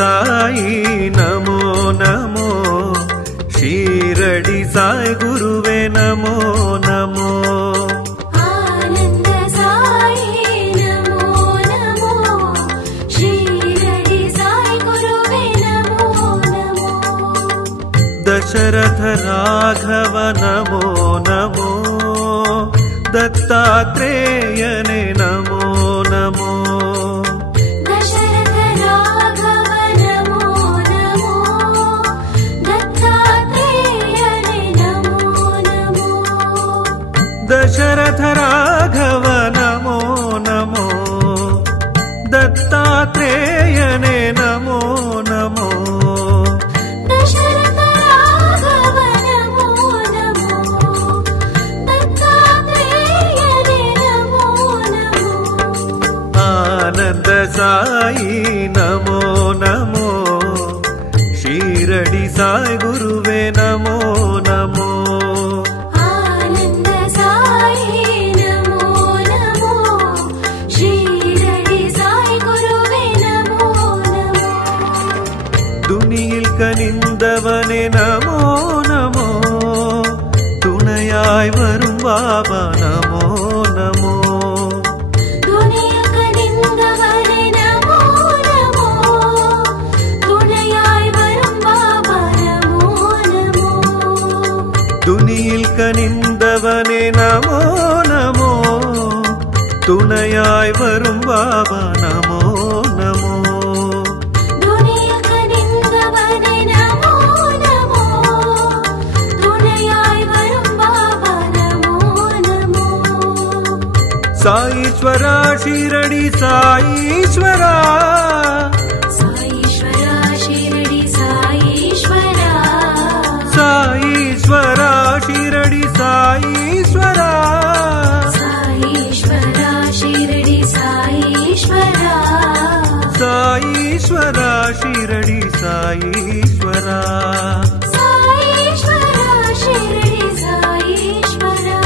साई नमो नमो शीरडी साई गुरुवे नमो नमो आनंद साई नमो नमो शीरडी साई गुरुवे नमो नमो दशरथ राघव नमो नमो दत्तात्रेयने नमो नमो दशरथ राघव नमो नमो दत्तात्रेयने नमो नमो दशरथ राघव नमो नमो दत्तात्रेयने नमो नमो दशरथ राघव नमो नमो दत्तात्रेयने नमो नमो आनंद साई नमो नमो शीरडी साई गुरुवे नमो नमो आनंद साई नमो नमो शीरडी साई गुरुवे नमो नमो दुनियिल कनिंदवने नमो नमो तुணையாய் வரும் பாபா नमो नमो दुनिया कनिंदवने नमो नमो துணையாய் வரும் பாபா नमो नमो दुनियिल कनिंदवने नमो नमो तुணையாய் வரும் பாபா नमो नमो दुनिया कनिंदवने नमो नमो துணையாய் வரும் பாபா नमो नमो साईश्वरा शिरडी साईश्वरा साईश्वरा शिरडी साईश्वरा साईश्वरा शिरडी साईश्वरा साईश्वरा शिरडी साईश्वरा साईश्वरा शिरडी साईश्वरा साईश्वरा शिरडी साईश्वरा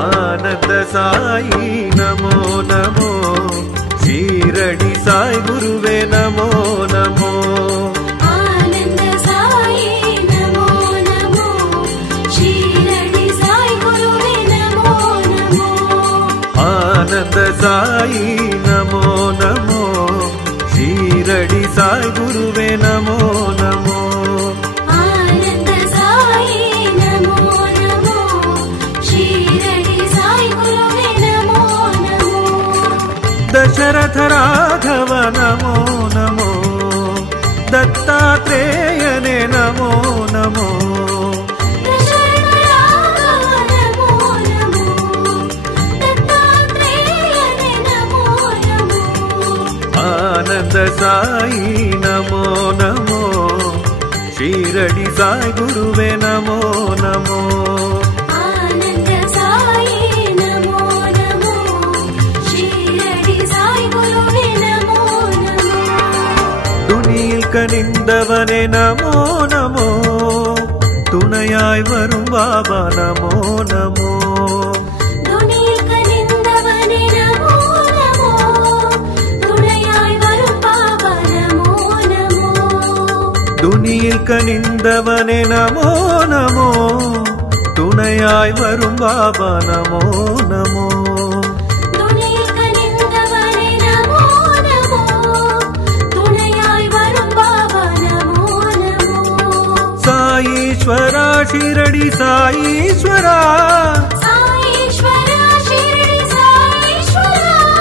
आनंद साई नमो नमो शिरडी साई गुरुवे नमो नमो आनंद साई नमो नमो शिरडी साई गुरुवे नमो नमो आनंद साई नमो नमो शिरडी साई गुरुवे नमो नमो आनंद साई नमो नमो शिरडी साई गुरुवे नमो नमो दशरथ राघव नमो नमो दत्तात्रेयने नमो नमो दशरथ राघव नमो नमो दत्तात्रेयने नमो नमो आनंद साई नमो नमो शिरडी साई गुरुवे नमो नमो आनंद साई नमो नमो शिरडी साई गुरुवे नमो नमो துணியில் கனிந்தவனே நமோ நமோ துணையாய் வரும் பாபா நமோ நமோ துணியில் கனிந்தவனே நமோ நமோ துணையாய் வரும் பாபா நமோ நமோ துணியில் கனிந்தவனே நமோ நமோ துணையாய் வரும் பாபா நமோ நமோ துணியில் கனிந்தவனே நமோ நமோ துணையாய் வரும் பாபா நமோ நமோ சாயீஸ்வரா ஷிரடி சாயீஸ்வரா சாயீஸ்வரா ஷிரடி சாயீஸ்வரா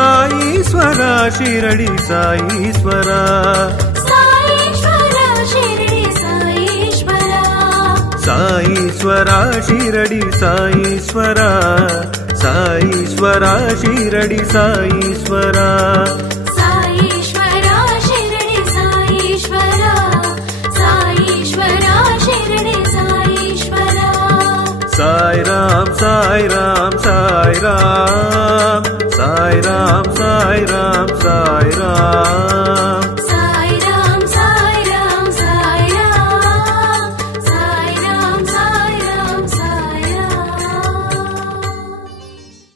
சாயீஸ்வரா ஷிரடி சாயீஸ்வரா சாயீஸ்வரா ஷிரடி சாயீஸ்வரா साईश्वरा शिरडी साईश्वरा साईश्वरा शिरडी साईश्वरा साईश्वरा शिरडी साईश्वरा साईश्वरा शिरडी साईश्वरा साई राम साई राम साई राम साई राम साई राम साई